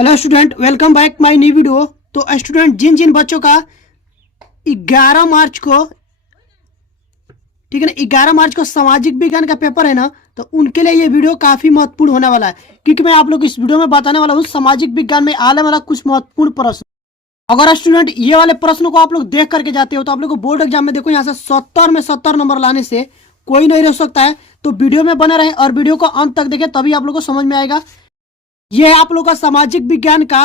Hello student, welcome back my new video. तो student, जिन जिन बच्चों का 11 मार्च को, ठीक है ना, 11 मार्च को सामाजिक विज्ञान का पेपर है ना, तो उनके लिए ये वीडियो काफी महत्वपूर्ण होने वाला है, क्योंकि मैं आप लोग इस वीडियो में बताने वाला हूँ सामाजिक विज्ञान में आने वाला कुछ महत्वपूर्ण प्रश्न। अगर स्टूडेंट ये वाले प्रश्नों को आप लोग देख करके जाते हो तो आप लोग को बोर्ड एग्जाम में देखो यहाँ से 70 में 70 नंबर लाने से कोई नहीं रोक सकता है। तो वीडियो में बने रहे और वीडियो को अंत तक देखें, तभी आप लोग को समझ में आएगा। ये है आप लोग का सामाजिक विज्ञान का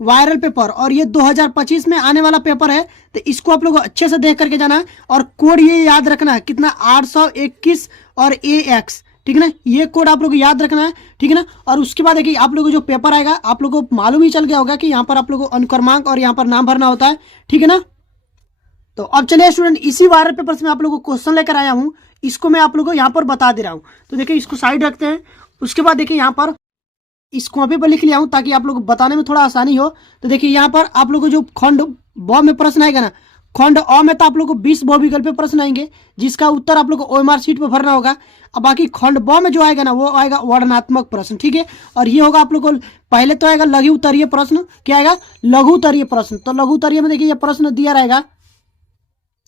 वायरल पेपर और ये 2025 में आने वाला पेपर है, तो इसको आप लोग अच्छे से देख करके जाना है। और कोड ये याद रखना है, कितना 821 और AX, ठीक है ना, ये कोड आप लोग याद रखना है, ठीक है ना। और उसके बाद देखिए आप लोग को जो पेपर आएगा, आप लोग को मालूम ही चल गया होगा कि यहाँ पर आप लोग को अनुक्रमांक और यहाँ पर नाम भरना होता है, ठीक है ना। तो अब चलिए स्टूडेंट, इसी वायरल पेपर से मैं आप लोग को क्वेश्चन लेकर आया हूँ, इसको मैं आप लोग को यहाँ पर बता दे रहा हूँ। तो देखिए इसको साइड रखते हैं। उसके बाद देखिए यहाँ पर इस कॉपी पर लिख लिया हूं ताकि आप लोग को बताने में थोड़ा आसानी हो। तो देखिए यहाँ पर आप लोग को जो खंड ब में प्रश्न आएगा ना, खंड अ में तो आप लोग को 20 बहुविकल्पीय प्रश्न आएंगे, जिसका उत्तर आप लोग को OMR शीट पर भरना होगा। अब बाकी खंड ब में जो आएगा ना, वो आएगा वर्णनात्मक प्रश्न, ठीक है। और ये होगा आप लोग को, पहले तो आएगा लघु उत्तरीय प्रश्न। क्या आएगा? लघु उत्तरीय प्रश्न। तो लघु उत्तरीय में देखिए ये प्रश्न दिया रहेगा,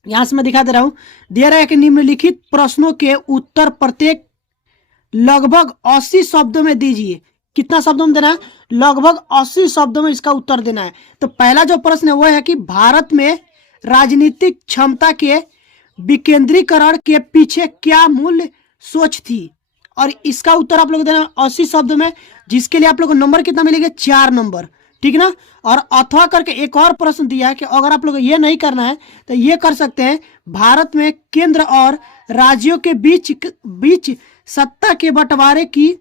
यहां से मैं दिखा दे रहा हूं। दिया रहेगा कि निम्नलिखित प्रश्नों के उत्तर प्रत्येक लगभग 80 शब्दों में दीजिए। कितना शब्दों में देना है? लगभग 80 शब्दों में इसका उत्तर देना है। तो पहला जो प्रश्न है वो है कि भारत में राजनीतिक क्षमता के विकेंद्रीकरण के पीछे क्या मूल्य सोच थी। और इसका उत्तर आप लोग देना 80 शब्दों में, जिसके लिए आप लोग को नंबर कितना मिलेगा? 4 नंबर, ठीक है ना। और अथवा करके एक और प्रश्न दिया है कि अगर आप लोग ये नहीं करना है तो ये कर सकते हैं, भारत में केंद्र और राज्यों के बीच सत्ता के बंटवारे की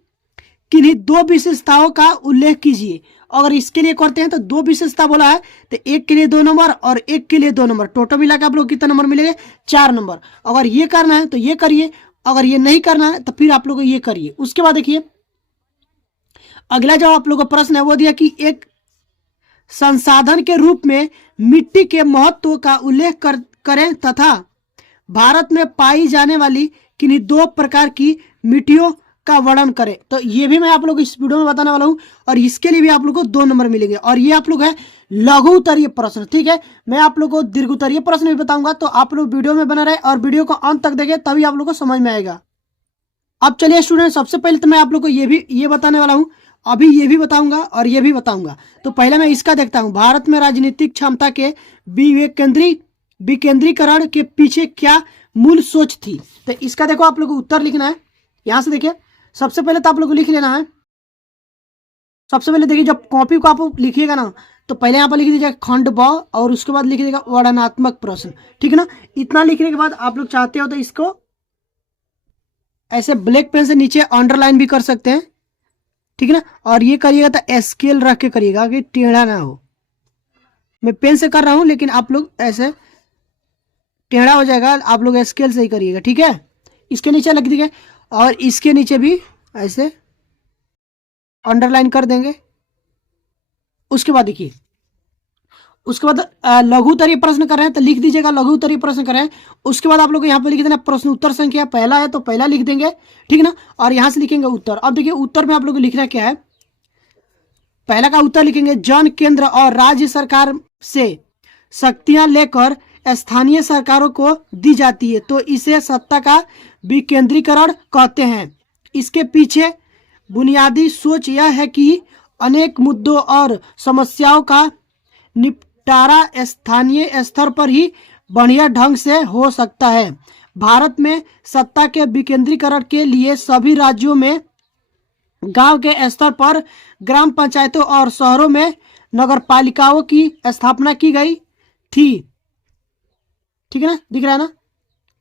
किन्हीं 2 विशेषताओं का उल्लेख कीजिए। अगर इसके लिए करते हैं तो 2 विशेषता बोला है, तो एक के लिए 2 नंबर और एक के लिए 2 नंबर, टोटल मिला के आप लोग कितना नंबर मिलेंगे? 4 नंबर। अगर ये करना है तो ये करिए, अगर ये नहीं करना है तो फिर आप लोग ये करिए। उसके बाद देखिए अगला जो आप लोग का प्रश्न है वो दिया कि एक संसाधन के रूप में मिट्टी के महत्व का उल्लेख करें तथा भारत में पाई जाने वाली किन्हीं 2 प्रकार की मिट्टियों का वर्णन करें। तो ये भी मैं आप लोग इस वीडियो में बताने वाला हूं, और इसके लिए भी आप लोग को 2 नंबर मिलेंगे। और ये आप लोग है लघु उत्तरीय प्रश्न, ठीक है। मैं आप लोग को दीर्घ उत्तरीय प्रश्न भी बताऊंगा, तो आप लोग वीडियो में बना रहे और वीडियो को अंत तक देखें, तभी आप लोग को समझ में आएगा। अब चलिए स्टूडेंट, सबसे पहले तो मैं आप लोग को ये बताने वाला हूँ, अभी ये भी बताऊंगा और ये भी बताऊंगा। तो पहले मैं इसका देखता हूँ, भारत में राजनीतिक क्षमता के विकेंद्रीकरण के पीछे क्या मूल सोच थी। तो इसका देखो आप लोग को उत्तर लिखना है। यहां से देखिए सबसे पहले तो आप लोग को लिख लेना है। सबसे पहले देखिए जब कॉपी को आप लिखिएगा ना, तो पहले यहाँ पर लिख दीजिएगा खंड ब, और उसके बाद लिख दीजिएगा वर्णनात्मक प्रश्न, ठीक है ना। इतना लिखने के बाद आप लोग चाहते हो तो इसको ऐसे ब्लैक पेन से नीचे अंडरलाइन भी कर सकते हैं, ठीक है ना। और ये करिएगा तो स्केल रख के करिएगा कि टेढ़ा ना हो। मैं पेन से कर रहा हूं, लेकिन आप लोग ऐसे टेढ़ा हो जाएगा, आप लोग स्केल से ही करिएगा, ठीक है। इसके नीचे लिख दीजिए और इसके नीचे भी ऐसे अंडरलाइन कर देंगे। उसके बाद देखिए, उसके बाद लघु उत्तरीय प्रश्न कर रहे हैं तो लिख दीजिएगा लघु उत्तरीय प्रश्न कर रहे हैं। उसके बाद आप लोग यहाँ पे लिख देना प्रश्न उत्तर संख्या पहला है तो पहला लिख देंगे, ठीक है ना। और यहां से लिखेंगे उत्तर। अब देखिए उत्तर में आप लोग को लिखना क्या है। पहला का उत्तर लिखेंगे, जन केंद्र और राज्य सरकार से शक्तियां लेकर स्थानीय सरकारों को दी जाती है, तो इसे सत्ता का विकेंद्रीकरण कहते हैं। इसके पीछे बुनियादी सोच यह है कि अनेक मुद्दों और समस्याओं का निपटारा स्थानीय स्तर पर ही बढ़िया ढंग से हो सकता है। भारत में सत्ता के विकेंद्रीकरण के लिए सभी राज्यों में गांव के स्तर पर ग्राम पंचायतों और शहरों में नगरपालिकाओं की स्थापना की गई थी, ठीक है ना, दिख रहा है ना,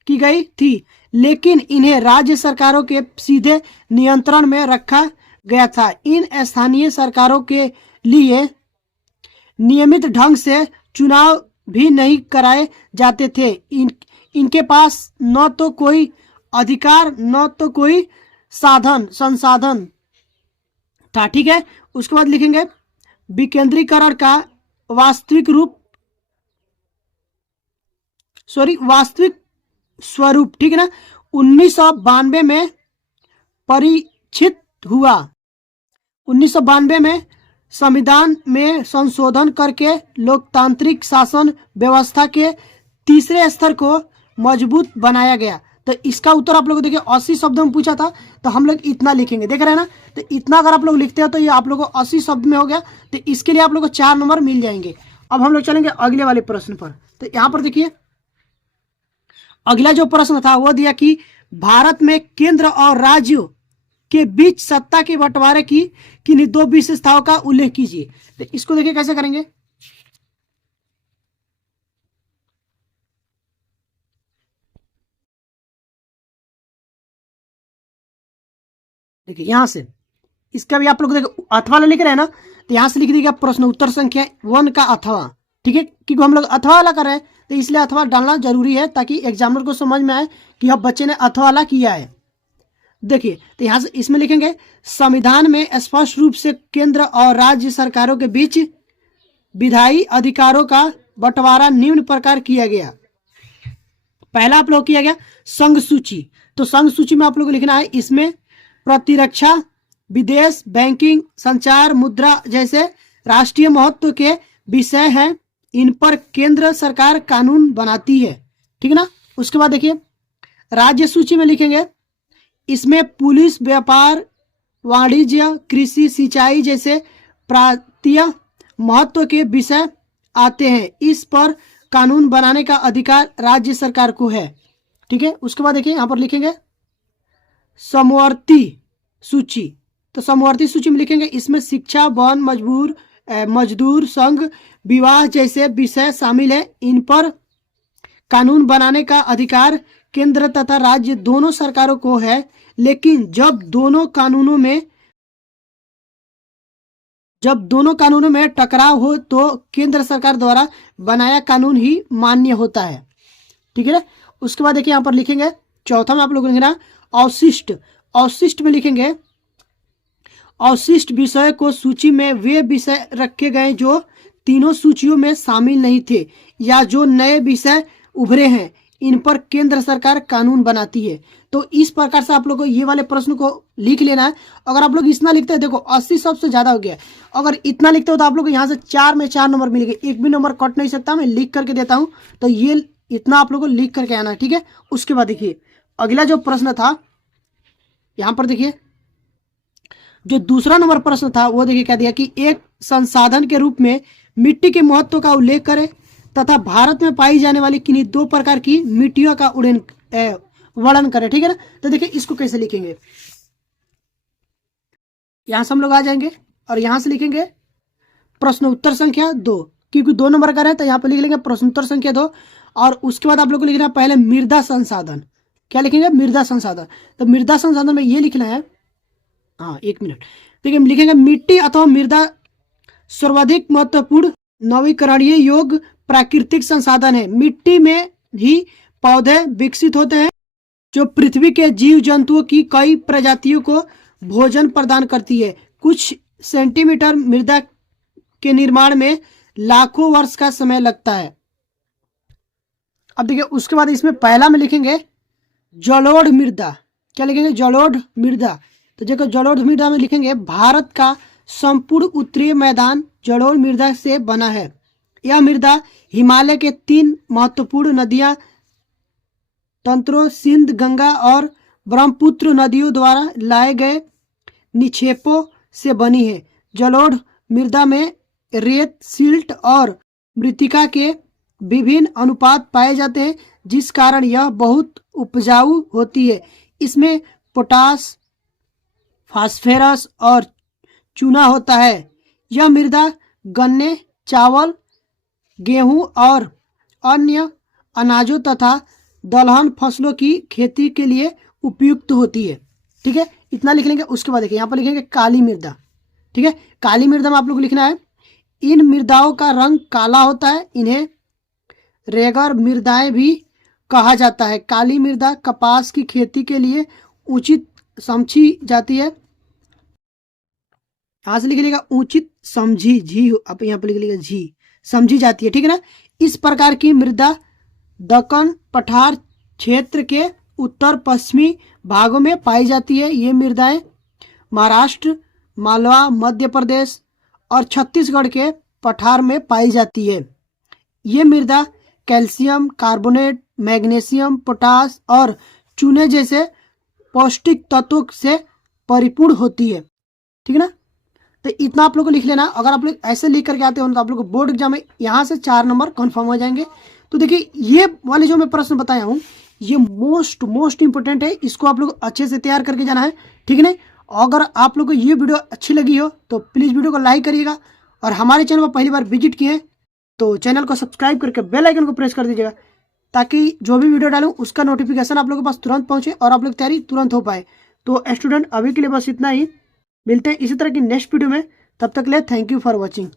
की गई थी। लेकिन इन्हें राज्य सरकारों के सीधे नियंत्रण में रखा गया था। इन स्थानीय सरकारों के लिए नियमित ढंग से चुनाव भी नहीं कराए जाते थे। इनके पास न तो कोई अधिकार न तो कोई संसाधन था, ठीक है। उसके बाद लिखेंगे विकेंद्रीकरण का वास्तविक स्वरूप, ठीक है ना, 1992 में परीक्षित हुआ। 1992 में संविधान में संशोधन करके लोकतांत्रिक शासन व्यवस्था के तीसरे स्तर को मजबूत बनाया गया। तो इसका उत्तर आप लोग देखिए 80 शब्दों में पूछा था, तो हम लोग इतना लिखेंगे, देख रहे हैं ना। तो इतना अगर आप लोग लिखते हो तो ये आप लोग को 80 शब्द में हो गया। तो इसके लिए आप लोग को 4 नंबर मिल जाएंगे। अब हम लोग चलेंगे अगले वाले प्रश्न पर। तो यहाँ पर देखिए अगला जो प्रश्न था वो दिया कि भारत में केंद्र और राज्यों के बीच सत्ता के बंटवारे की किन्हीं 2 विशेषताओं का उल्लेख कीजिए। तो इसको देखिए कैसे करेंगे। देखिए यहां से इसका भी आप लोग देखो अथवा लिख रहे हैं ना, तो यहां से लिख दीजिएगा प्रश्न उत्तर संख्या 1 का अथवा। ठीक है, क्योंकि हम लोग अथवा वाला कर रहे हैं तो इसलिए अथवा डालना जरूरी है ताकि एग्जामिनर को समझ में आए कि अब बच्चे ने अथवा वाला किया है। देखिए तो यहाँ से इसमें लिखेंगे संविधान में स्पष्ट रूप से केंद्र और राज्य सरकारों के बीच विधायी अधिकारों का बंटवारा निम्न प्रकार किया गया। पहला आप लोग किया गया संघ सूची। तो संघ सूची में आप लोग को लिखना है इसमें प्रतिरक्षा, विदेश, बैंकिंग, संचार, मुद्रा जैसे राष्ट्रीय महत्व के विषय हैं, इन पर केंद्र सरकार कानून बनाती है। ठीक है ना। उसके बाद देखिए राज्य सूची में लिखेंगे इसमें पुलिस, व्यापार, वाणिज्य, कृषि, सिंचाई जैसे प्रांतीय महत्व के विषय आते हैं, इस पर कानून बनाने का अधिकार राज्य सरकार को है। ठीक है। उसके बाद देखिए यहाँ पर लिखेंगे समवर्ती सूची। तो समवर्ती सूची में लिखेंगे इसमें शिक्षा, वन, मजदूर संघ, विवाह जैसे विषय शामिल है, इन पर कानून बनाने का अधिकार केंद्र तथा राज्य दोनों सरकारों को है, लेकिन जब दोनों कानूनों में टकराव हो तो केंद्र सरकार द्वारा बनाया कानून ही मान्य होता है। ठीक है ना। उसके बाद देखिए यहाँ पर लिखेंगे चौथा में आप लोग लिखना अवशिष्ट। अवशिष्ट में लिखेंगे अवशिष्ट विषय को सूची में वे विषय रखे गए जो तीनों सूचियों में शामिल नहीं थे या जो नए विषय उभरे हैं, इन पर केंद्र सरकार कानून बनाती है। तो इस प्रकार से आप लोग को ये वाले प्रश्न को लिख लेना है। अगर आप लोग इतना लिखते हैं, देखो 80 सबसे ज्यादा हो गया। अगर इतना लिखते हो तो आप लोग यहाँ से 4 में 4 नंबर मिलेंगे, एक भी नंबर कट नहीं सकता, मैं लिख करके देता हूँ। तो ये इतना आप लोग को लिख करके आना है। ठीक है। उसके बाद देखिए अगला जो प्रश्न था यहाँ पर देखिए जो दूसरा नंबर प्रश्न था वो देखिए क्या दिया कि एक संसाधन के रूप में मिट्टी के महत्व का उल्लेख करें तथा भारत में पाई जाने वाली किन्हीं 2 प्रकार की मिट्टियों का वर्णन करें। ठीक है ना। तो देखिए इसको कैसे लिखेंगे, यहां से हम लोग आ जाएंगे और यहां से लिखेंगे प्रश्न उत्तर संख्या 2, क्योंकि 2 नंबर का है तो यहाँ पर लिख लेंगे प्रश्न उत्तर संख्या 2। और उसके बाद आप लोग को लिखना है पहले मृदा संसाधन। क्या लिखेंगे? मृदा संसाधन। तो मृदा संसाधन में ये लिखना है, हाँ 1 मिनट, देखिए हम लिखेंगे मिट्टी अथवा मृदा सर्वाधिक महत्वपूर्ण नवीकरणीय योग्य प्राकृतिक संसाधन है। मिट्टी में ही पौधे विकसित होते हैं जो पृथ्वी के जीव जंतुओं की कई प्रजातियों को भोजन प्रदान करती है। कुछ सेंटीमीटर मृदा के निर्माण में लाखों वर्ष का समय लगता है। अब देखिए उसके बाद इसमें पहला में लिखेंगे जलोढ़ मृदा। क्या लिखेंगे? जलोढ़ मृदा। तो देखो जलोढ़ मृदा में लिखेंगे भारत का संपूर्ण उत्तरीय मैदान जलोढ़ मृदा से बना है। यह मृदा हिमालय के 3 महत्वपूर्ण नदियां तंत्रों सिंध, गंगा और ब्रह्मपुत्र नदियों द्वारा लाए गए निक्षेपों से बनी है। जलोढ़ मृदा में रेत, सिल्ट और मृत्तिका के विभिन्न अनुपात पाए जाते हैं, जिस कारण यह बहुत उपजाऊ होती है। इसमें पोटास, फास्फोरस और चूना होता है। यह मृदा गन्ने, चावल, गेहूं और अन्य अनाजों तथा दलहन फसलों की खेती के लिए उपयुक्त होती है। ठीक है, इतना लिख लेंगे। उसके बाद देखिए यहाँ पर लिखेंगे काली मृदा। ठीक है, काली मृदा में आप लोग को लिखना है इन मृदाओं का रंग काला होता है, इन्हें रेगर मृदाएं भी कहा जाता है। काली मृदा कपास की खेती के लिए उचित समझी जाती है। यहाँ से लिख लीजिएगा उचित समझी, झी आप यहाँ पर लिख लीजिएगा झी, समझी जाती है। ठीक है ना। इस प्रकार की मृदा दक्कन पठार क्षेत्र के उत्तर पश्चिमी भागों में पाई जाती है। ये मृदाएं महाराष्ट्र, मालवा, मध्य प्रदेश और छत्तीसगढ़ के पठार में पाई जाती है। ये मृदा कैल्शियम कार्बोनेट, मैग्नीशियम, पोटास और चूने जैसे पौष्टिक तत्वों से परिपूर्ण होती है। ठीक है ना। तो इतना आप लोग को लिख लेना। अगर आप लोग ऐसे लिख करके आते हो तो आप लोग को बोर्ड एग्जाम में यहाँ से 4 नंबर कन्फर्म हो जाएंगे। तो देखिए ये वाले जो मैं प्रश्न बताया हूँ ये मोस्ट इंपोर्टेंट है, इसको आप लोग अच्छे से तैयार करके जाना है। ठीक है ना। अगर आप लोग को ये वीडियो अच्छी लगी हो तो प्लीज़ वीडियो को लाइक करिएगा, और हमारे चैनल पर पहली बार विजिट किए तो चैनल को सब्सक्राइब करके बेल आइकन को प्रेस कर दीजिएगा, ताकि जो भी वीडियो डालूं उसका नोटिफिकेशन आप लोगों के पास तुरंत पहुंचे और आप लोग तैयारी तुरंत हो पाए। तो स्टूडेंट अभी के लिए बस इतना ही, मिलते हैं इसी तरह की नेक्स्ट वीडियो में। तब तक के लिए थैंक यू फॉर वॉचिंग।